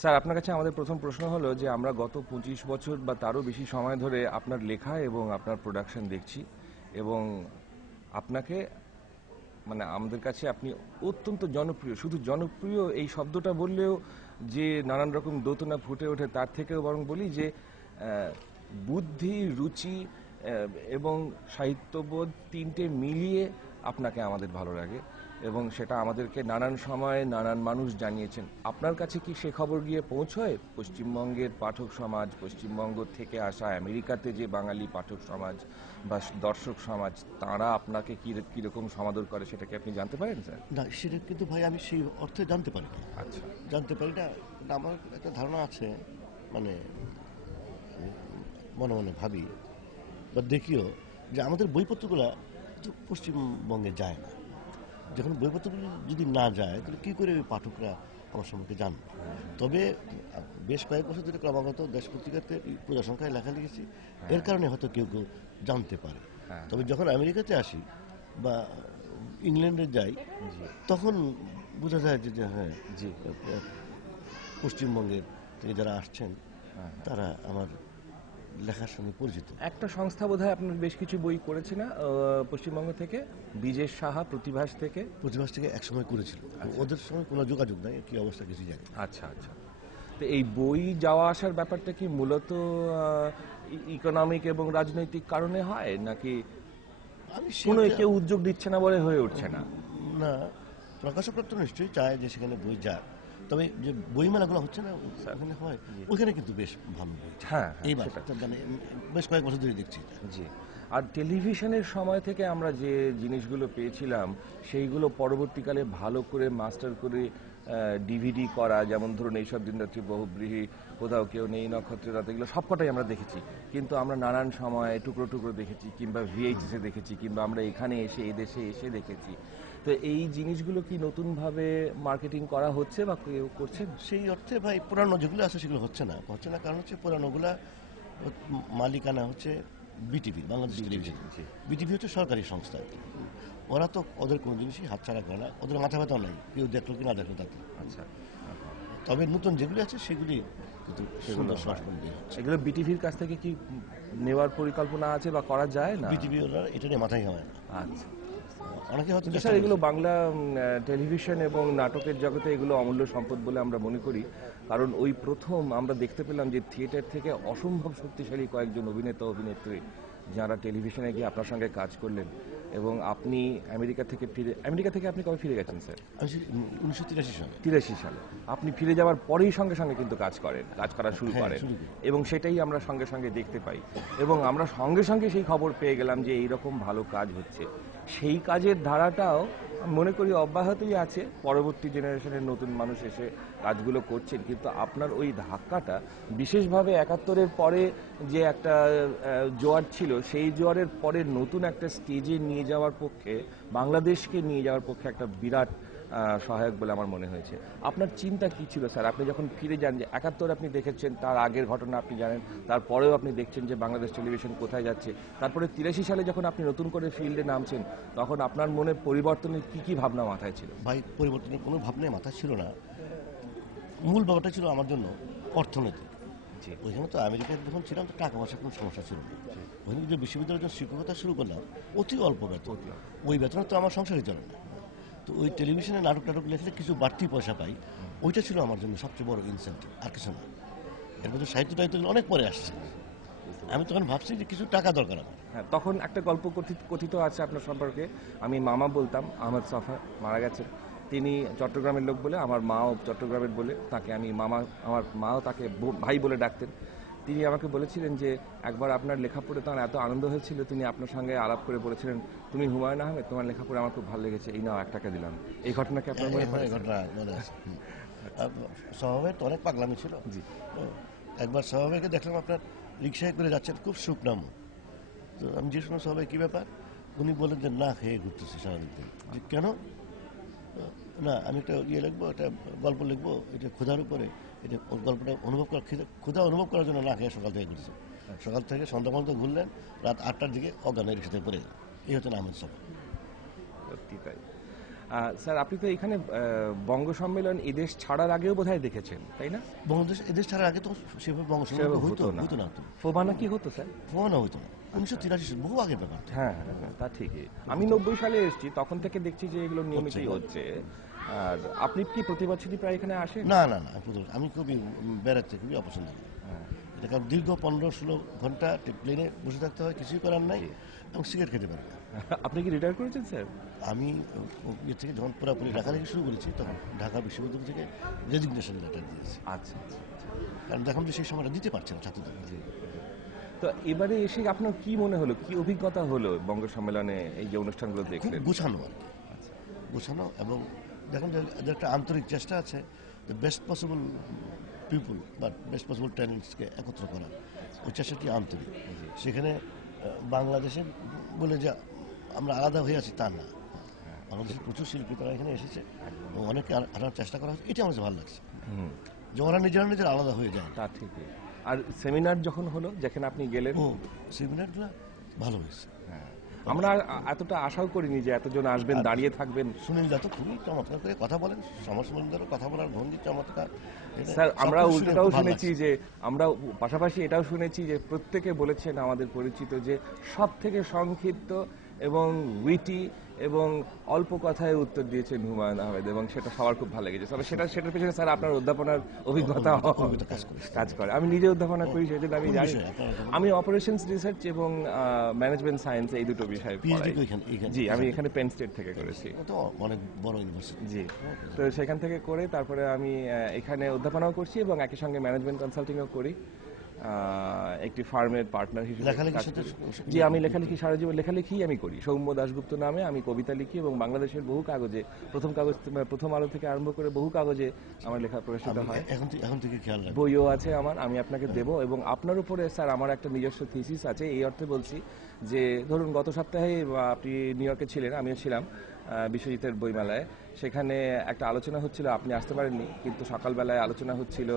Sir, আপনার কাছে আমাদের প্রথম প্রশ্ন হলো যে আমরা গত 25 বছর বা তারও বেশি সময় ধরে আপনার লেখা এবং আপনার প্রোডাকশন দেখছি, এবং আপনাকে মানে আমাদের কাছে আপনি অত্যন্ত জনপ্রিয়। শুধু জনপ্রিয় এই শব্দটা বললেও যে নানান রকম দোতনা ফুটে ওঠে, তার থেকেও বরং বলি যে বুদ্ধি, রুচি এবং সাহিত্যবোধ তিনটে মিলিয়ে আপনাকে আমাদের ভালো লাগে, এবং সেটা আমাদেরকে নানান সময়ে নানান মানুষ জানিয়েছেন। আপনার কাছে কি সে খবর গিয়ে পৌঁছয়? পশ্চিমবঙ্গের পাঠক সমাজ, পশ্চিমবঙ্গ থেকে আসা আমেরিকাতে যে বাঙালি পাঠক সমাজ বা দর্শক সমাজ, তারা আপনাকে কিরকম সমাদর করে, সেটা কি আপনি জানতে পারেন স্যার? না, সেটা কিন্তু ভাই আমি সেই অর্থে জানতে পারি না। আচ্ছা। জানতে পারি না, কিন্তু আমার একটা ধারণা আছে, মানে আমি মনে মনে ভাবি বা দেখিও যে আমাদের বইপত্রগুলো তো পশ্চিমবঙ্গে যায় না। যখন বইপত্রগুলো যদি না যায় তাহলে কী করে ওই পাঠকরা আমার সম্পর্কে জানবে? তবে বেশ কয়েক বছর ধরে ক্রমাগত দেশ পত্রিকাতে পূজা সংখ্যায় লেখা লিখেছি, এর কারণে হয়তো কেউ কেউ জানতে পারে। হ্যাঁ। তবে যখন আমেরিকাতে আসি বা ইংল্যান্ডে যাই, তখন বোঝা যায় যে হ্যাঁ, জি। পশ্চিমবঙ্গের থেকে যারা আসছেন তারা আমার লেখার সঙ্গে পরিচিত। একটা সংস্থা বোধহয় আপনার বেশ কিছু বই করেছে না পশ্চিমবঙ্গ থেকে, বিজেশ সাহা প্রতিভাস থেকে? প্রতিভাস থেকে একসময় করেছিল, ওদের সঙ্গে কোনো যোগাযোগ নাই, কি অবস্থা কিছু জানি না। আচ্ছা আচ্ছা। তো এই বই যাওয়া আসার ব্যাপারটা কি মূলত ইকোনমিক এবং রাজনৈতিক কারণে হয়, নাকি আমি কোনো সেটা কেউ উদ্যোগ দিচ্ছে না বলে হয়ে উঠছে না? না, প্রকাশকরা নিশ্চয়ই চায় যে সেখানে বই যাক, তবে যে বইমেলাগুলো হচ্ছে না ওখানে হয়, ওখানে কিন্তু বেশ ভালো বই যায়। হ্যাঁ হ্যাঁ, এইবার সেটা। মানে বেশ কয়েক বছর ধরে দেখছি এটা। জি। আর টেলিভিশনের সময় থেকে আমরা যে জিনিসগুলো পেয়েছিলাম, সেইগুলো পরবর্তীকালে ভালো করে মাস্টার করে ডিভিডি করা, যেমন ধরুন এইসব দিনরাত্রি বহুব্রীহি, কোথাও কেউ নেই, নক্ষত্রের রাত, এগুলো সবকটাই আমরা দেখেছি। কিন্তু আমরা নানান সময় টুকরো টুকরো দেখেছি, কিংবা ভিএইচএসে দেখেছি, কিংবা আমরা এখানে এসে এই দেশে এসে দেখেছি। তো এই জিনিসগুলো কি নতুনভাবে মার্কেটিং করা হচ্ছে বা কেউ করছেন? সেই অর্থে ভাই পুরানো যেগুলো আছে সেগুলো হচ্ছে না, কারণ হচ্ছে পুরানোগুলা মালিকানা হচ্ছে বিটিভি, বাংলাদেশ টেলিভিশন। জি। বিটিভি হচ্ছে সরকারি সংস্থা, ওরা তো ওদের কোনো জিনিসই হাতছাড়া করে না, ওদের মাথা ব্যথাও নাই, কেউ দেখলো কি না দেখলো তাতে। আচ্ছা। তবে নতুন যেগুলি আছে সেগুলি কিন্তু সেগুলো সুন্দর হয়। সংস্করণ বের হচ্ছে। এগুলো বিটিভির কাছ থেকে কি নেওয়ার পরিকল্পনা আছে বা করা যায় না? বিটিভি ওরা এটা নিয়ে মাথায় হয় না। আচ্ছা। অনেকে হয়তো কিন্তু চেষ্টা স্যার, এগুলো করেছে। বাংলা টেলিভিশন এবং নাটকের জগতে এগুলো অমূল্য সম্পদ বলে আমরা মনে করি। কারণ ওই প্রথম আমরা দেখতে পেলাম যে থিয়েটার থেকে অসম্ভব শক্তিশালী কয়েকজন অভিনেতা অভিনেত্রী যারা টেলিভিশনে গিয়ে আপনার সঙ্গে কাজ করলেন, এবং আপনি আমেরিকা থেকে আপনি কবে ফিরে গেছেন স্যার? আমি 1983 সালে। 83 সালে আপনি ফিরে যাওয়ার পরেই সঙ্গে সঙ্গে কিন্তু কাজ করা শুরু হ্যাঁ, করেন, শুরু করি। এবং সেটাই আমরা সঙ্গে সঙ্গে দেখতে পাই, এবং আমরা সঙ্গে সঙ্গে সেই খবর পেয়ে গেলাম যে এইরকম ভালো কাজ হচ্ছে। সেই কাজের ধারাটাও আমি মনে করি অব্যাহতই আছে, পরবর্তী জেনারেশনের নতুন মানুষ এসে কাজগুলো করছেন, কিন্তু আপনার ওই ধাক্কাটা বিশেষভাবে 71-এর পরে যে একটা জোয়ার ছিল, সেই জোয়ারের পরে নতুন একটা স্টেজে নিয়ে যাওয়ার পক্ষে, বাংলাদেশকে নিয়ে যাওয়ার পক্ষে একটা বিরাট সহায়ক বলে আমার মনে হয়েছে। আপনার চিন্তা কি ছিল স্যার, আপনি যখন ফিরে যান? যে 71 আপনি দেখেছেন, তার আগের ঘটনা আপনি জানেন, তারপরেও আপনি দেখছেন যে বাংলাদেশ টেলিভিশন কোথায় যাচ্ছে, তারপরে 83 সালে যখন আপনি নতুন করে ফিল্ডে নামছেন, তখন আপনার মনে পরিবর্তনের কি কি ভাবনা মাথায় ছিল? ভাই, পরিবর্তনের কোনো ভাবনাই মাথায় ছিল না। মূল ব্যাপারটা ছিল আমার জন্য অর্থনৈতিক। জি। ওইখানে তো আমেরিকায় যখন ছিলাম তো টাকা পয়সার কোনো সমস্যা ছিল না। ওখানে যে বিশ্ববিদ্যালয়ের জন্য শিক্ষকতা শুরু করলাম, অতি অল্প বেতন। ওই বেতনে তো আমার সংসারই চলে না। তো ওই টেলিভিশনে নাটক লেখলে কিছু বাড়তি পয়সা পাই, ওইটা ছিল আমার জন্য সবচেয়ে বড় ইনসেন্টিভ, আর কিছু না। এর মধ্যে সাহিত্য টাহিত্য অনেক পরে আসছে। আমি তখন ভাবছি যে কিছু টাকা দরকার আমার। হ্যাঁ, তখন একটা গল্প কথিত আছে আপনার সম্পর্কে। আমি মামা বলতাম, আহমদ সফা মারা গেছেন, তিনি চট্টগ্রামের লোক বলে, আমার মাও চট্টগ্রামের বলে তাকে আমি মামা, আমার মাও তাকে ভাই বলে ডাকতেন। তিনি আমাকে বলেছিলেন যে একবার আপনার লেখা পড়ে তার এত আনন্দ হয়েছিল, তিনি আপনার সঙ্গে আলাপ করে বলেছিলেন, তুমি হুমায়ুন আহমেদ, তোমার লেখা পড়ে আমার খুব ভালো লেগেছে, এই নাও 1 টাকা দিলাম। এই ঘটনাকে আপনার মনে পড়ে? ঘটনা মনে আছে। স্বভাবের তো অনেক পাগলামি ছিল। জি। একবার স্বভাবেকে দেখলাম আপনার রিক্সায় করে যাচ্ছেন, খুব শুকনাম। তো আমি যে শুনে স্বভাবে কী ব্যাপার, উনি বলেন যে না খেয়ে ঘুরতেছি সারাদিন থেকে। যে কেন? না, আমি একটা লিখবো, একটা গল্প লিখবো, এটা ক্ষুধার উপরে, এটা গল্পটা অনুভব করা, ক্ষুধা অনুভব করার জন্য না খেয়ে সকাল থেকে ঘুরতেছে। সকাল থেকে সন্ধ্যা পর্যন্ত ঘুরলেন, রাত 8টার দিকে অজ্ঞান রিক্সাতে পড়ে গেলেন। এই হচ্ছেন আহমেদ সফা। সত্যি তাই। স্যার আপনি তো এখানে বঙ্গ সম্মেলন এদেশ ছাড়ার আগেও বোধহয় দেখেছেন, তাই না? বাংলাদেশ এদেশ ছাড়ার আগে তো সেভাবে বঙ্গ সম্মেলন সেভাবে হইতো হতো না। হইতো না তো, ফোবানা কি হতো স্যার? ফোনও হইতো না। 1983 বহু আগের ব্যাপার। হ্যাঁ হ্যাঁ হ্যাঁ, তা ঠিকই। আমি 90 সালে এসেছি, তখন থেকে দেখছি যে এগুলো নিয়মিতই হচ্ছে। আর আপনি কি প্রতি বছরই প্রায় এখানে আসেন? না না না, আমি খুবই বেড়াতে খুবই অপছন্দ করি। এটা কারণ দীর্ঘ 15-16 ঘন্টা প্লেনে বসে থাকতে হয়, কিছুই করার নাই, এবং সিগারেট খেতে পারি না। আপনি কি রিটায়ার করেছেন স্যার? আমি ইয়ে থেকে যখন পুরোপুরি লেখালেখি শুরু করেছি তখন ঢাকা বিশ্ববিদ্যালয় থেকে রেজিগনেশন লেটার দিয়েছি, আচ্ছা আচ্ছা। কারণ এখন যে সেই সময়টা দিতে পারছে না ছাত্রদের। তো এবারে এসে আপনার কি মনে হলো, কি অভিজ্ঞতা হলো বঙ্গ সম্মেলনে এই যে অনুষ্ঠানগুলো খুব দেখলেন? গোছানো আর কি, গোছানো, এবং দেখুন যে এদের একটা আন্তরিক চেষ্টা আছে যে বেস্ট পসিবল পিপুল বা বেস্ট পসিবল ট্যালেন্টসকে একত্র করার, ওই চেষ্টাটি আন্তরিক। সেখানে বাংলাদেশে বলে যে আমরা আলাদা হয়ে আছি তা না, বাংলাদেশের প্রচুর শিল্পী তারা এখানে এসেছে এবং অনেকে আনার চেষ্টা করা হচ্ছে, এটা আমার কাছে ভালো লাগছে যে ওরা নিজেরা আলাদা হয়ে যায়। তা ঠিকই। আর সেমিনার যখন হলো, যেখানে আপনি গেলেন, ও সেমিনারগুলো ভালো হয়েছে। আমরা এতটা আশাও করিনি যে এতজন আসবেন, দাঁড়িয়ে থাকবেন। সুনীল দা তো খুবই চমৎকার করে কথা বলেন, সমরসুনীলদারও কথা বলার ভঙ্গি চমৎকার। এটা স্যার আমরা সবকিছু শুনে উল্টোটাও খুব ভালো শুনেছি লাগছে। যে, আমরা পাশাপাশি এটাও শুনেছি যে প্রত্যেকে বলেছেন আমাদের পরিচিত যে সব থেকে সংক্ষিপ্ত এবং উইটি এবং অল্প কথায় উত্তর দিয়েছেন হুমায়ুন আহমেদ, এবং সেটা সবার খুব ভালো লেগেছে। তবে সেটার পেছনে স্যার আপনার অধ্যাপনার অভিজ্ঞতা কাজ করে। আমি নিজে অধ্যাপনা করি, সেজন্য আমি কোন জানি। বিষয়ে আপনার অধ্যাপনা? আমি অপারেশনস রিসার্চ এবং ম্যানেজমেন্ট সায়েন্স এই দুটো বিষয়ে পড়াই। জি, আমি এখানে পেন স্টেট থেকে করেছি। তো অনেক বড় ইউনিভার্সিটি। জি, তো সেখান থেকে করে তারপরে আমি এখানে অধ্যাপনাও করছি এবং একই সঙ্গে ম্যানেজমেন্ট কনসাল্টিংও করি একটি ফার্মের পার্টনার হিসেবে। লেখালেখির কাজ সাথে করি। জি, আমি লেখালেখি সারা জীবন লেখালেখি আমি করি। সৌম্য দাশগুপ্ত নামে আমি কবিতা লিখি এবং বাংলাদেশের বহু কাগজে, প্রথম আলো থেকে আরম্ভ করে বহু কাগজে আমার লেখা প্রকাশিত হয়। এখন থেকে খেয়াল রাখবেন। বইও আছে আমার, আমি আপনাকে দেব। এবং আপনার উপরে স্যার আমার একটা নিজস্ব থিসিস আছে, এই অর্থে বলছি যে ধরুন গত সপ্তাহে আপনি নিউ ইয়র্কে ছিলেন, আমিও ছিলাম বিশ্বজিতের বইমেলায়। সেখানে একটা আলোচনা হচ্ছিল, আপনি আসতে পারেননি, কিন্তু সকালবেলায় আলোচনা হচ্ছিল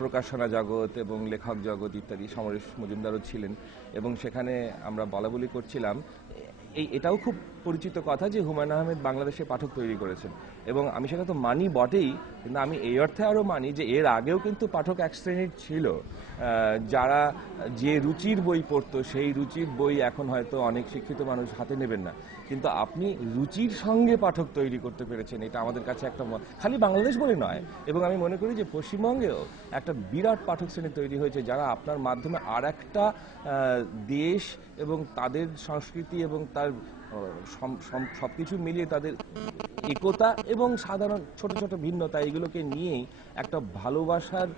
প্রকাশনা জগৎ এবং লেখক জগৎ ইত্যাদি। সমরেশ মজুমদারও ছিলেন এবং সেখানে আমরা বলাবলি করছিলাম। এটাও খুব পরিচিত কথা যে হুমায়ুন আহমেদ বাংলাদেশে পাঠক তৈরি করেছেন, এবং আমি সেটা তো মানি বটেই, কিন্তু আমি এই অর্থে আরও মানি যে এর আগেও কিন্তু পাঠক এক শ্রেণীর ছিল যারা যে রুচির বই পড়তো, সেই রুচির বই এখন হয়তো অনেক শিক্ষিত মানুষ হাতে নেবেন না, কিন্তু আপনি রুচির সঙ্গে পাঠক তৈরি করতে পেরেছেন। এটা আমাদের কাছে একটা, খালি বাংলাদেশ বলে নয়, এবং আমি মনে করি যে পশ্চিমবঙ্গেও একটা বিরাট পাঠক শ্রেণী তৈরি হয়েছে যারা আপনার মাধ্যমে আর একটা দেশ এবং তাদের সংস্কৃতি এবং তার সবকিছু মিলিয়ে তাদের একতা এবং সাধারণ ছোট ছোট ভিন্নতা, এগুলোকে নিয়েই একটা ভালোবাসার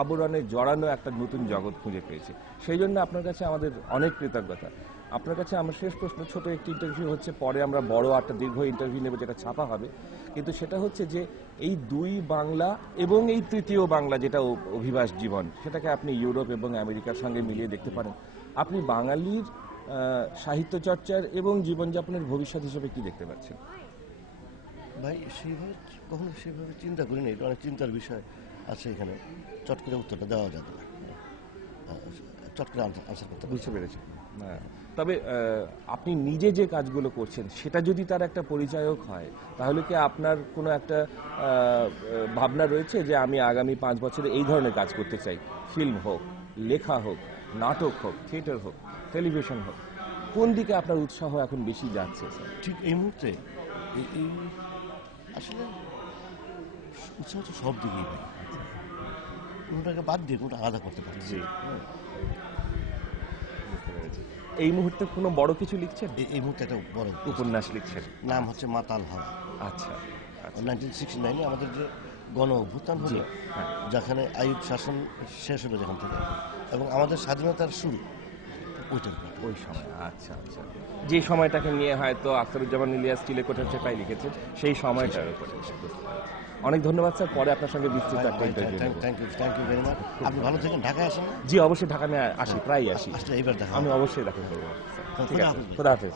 আবরণে জড়ানো একটা নতুন জগৎ খুঁজে পেয়েছে। সেই জন্য আপনার কাছে আমাদের অনেক কৃতজ্ঞতা। আপনার কাছে আমার শেষ প্রশ্ন, ছোট একটি ইন্টারভিউ হচ্ছে, পরে আমরা বড় একটা দীর্ঘ ইন্টারভিউ নেব যেটা ছাপা হবে, কিন্তু সেটা হচ্ছে যে এই দুই বাংলা এবং এই তৃতীয় বাংলা যেটা অভিবাস জীবন, সেটাকে আপনি ইউরোপ এবং আমেরিকার সঙ্গে মিলিয়ে দেখতে পারেন। আপনি বাঙালির সাহিত্য চর্চার এবং জীবনযাপনের ভবিষ্যৎ হিসেবে কি দেখতে পাচ্ছেন? ভাই কখনো সেভাবে চিন্তা করিনি, এটা অনেক চিন্তার বিষয় আছে এখানে। চট করে উত্তরটা দেওয়া যাবে না, চট করে আনসার করতে পারছি। বুঝতে পেরেছি। তবে আপনি নিজে যে কাজগুলো করছেন সেটা যদি তার একটা পরিচায়ক হয়, তাহলে কি আপনার কোনো একটা ভাবনা রয়েছে যে আমি আগামী 5 বছরে এই ধরনের কাজ করতে চাই? ফিল্ম হোক, লেখা হোক, নাটক হোক, থিয়েটার হোক, টেলিভিশন হোক, কোন দিকে আপনার উৎসাহ এখন বেশি যাচ্ছে স্যার? ঠিক এই মুহূর্তে এই আসলে উৎসাহ তো সব দিকেই ভাই, কোনোটাকে বাদ দিয়ে কোনোটা আলাদা করতে পারছি। এই মুহূর্তে কোনো বড় কিছু লিখছেন? এই মুহূর্তে একটা বড় উপন্যাস লিখছেন? নাম হচ্ছে মাতাল হাওয়া। আচ্ছা, 1969 আমাদের যে গণ অভ্যুত্থান হলো, যেখানে আইয়ুব শাসন শেষ হলো যেখান থেকে, এবং আমাদের স্বাধীনতার শুরু ওইটার উপর। ওই সময়। আচ্ছা আচ্ছা, যে সময়টাকে নিয়ে হয়তো আখতারুজ্জামান ইলিয়াস চিলেকোঠার চেপাই লিখেছেন, সেই সময়টার উপরে। অনেক ধন্যবাদ স্যার, পরে আপনার সঙ্গে বিস্তৃত একটা ইন্টারভিউ নেব। Thank you very much. আপনি ভালো থাকেন, ঢাকায় আসেন না? জি অবশ্যই, ঢাকা আমি আসি, প্রায় আসি। আসলে এইবার দেখা আমি হবে। অবশ্যই দেখা করবো। ঠিক খোদা আছে, হাফেজ ভাই। খোদা হাফেজ।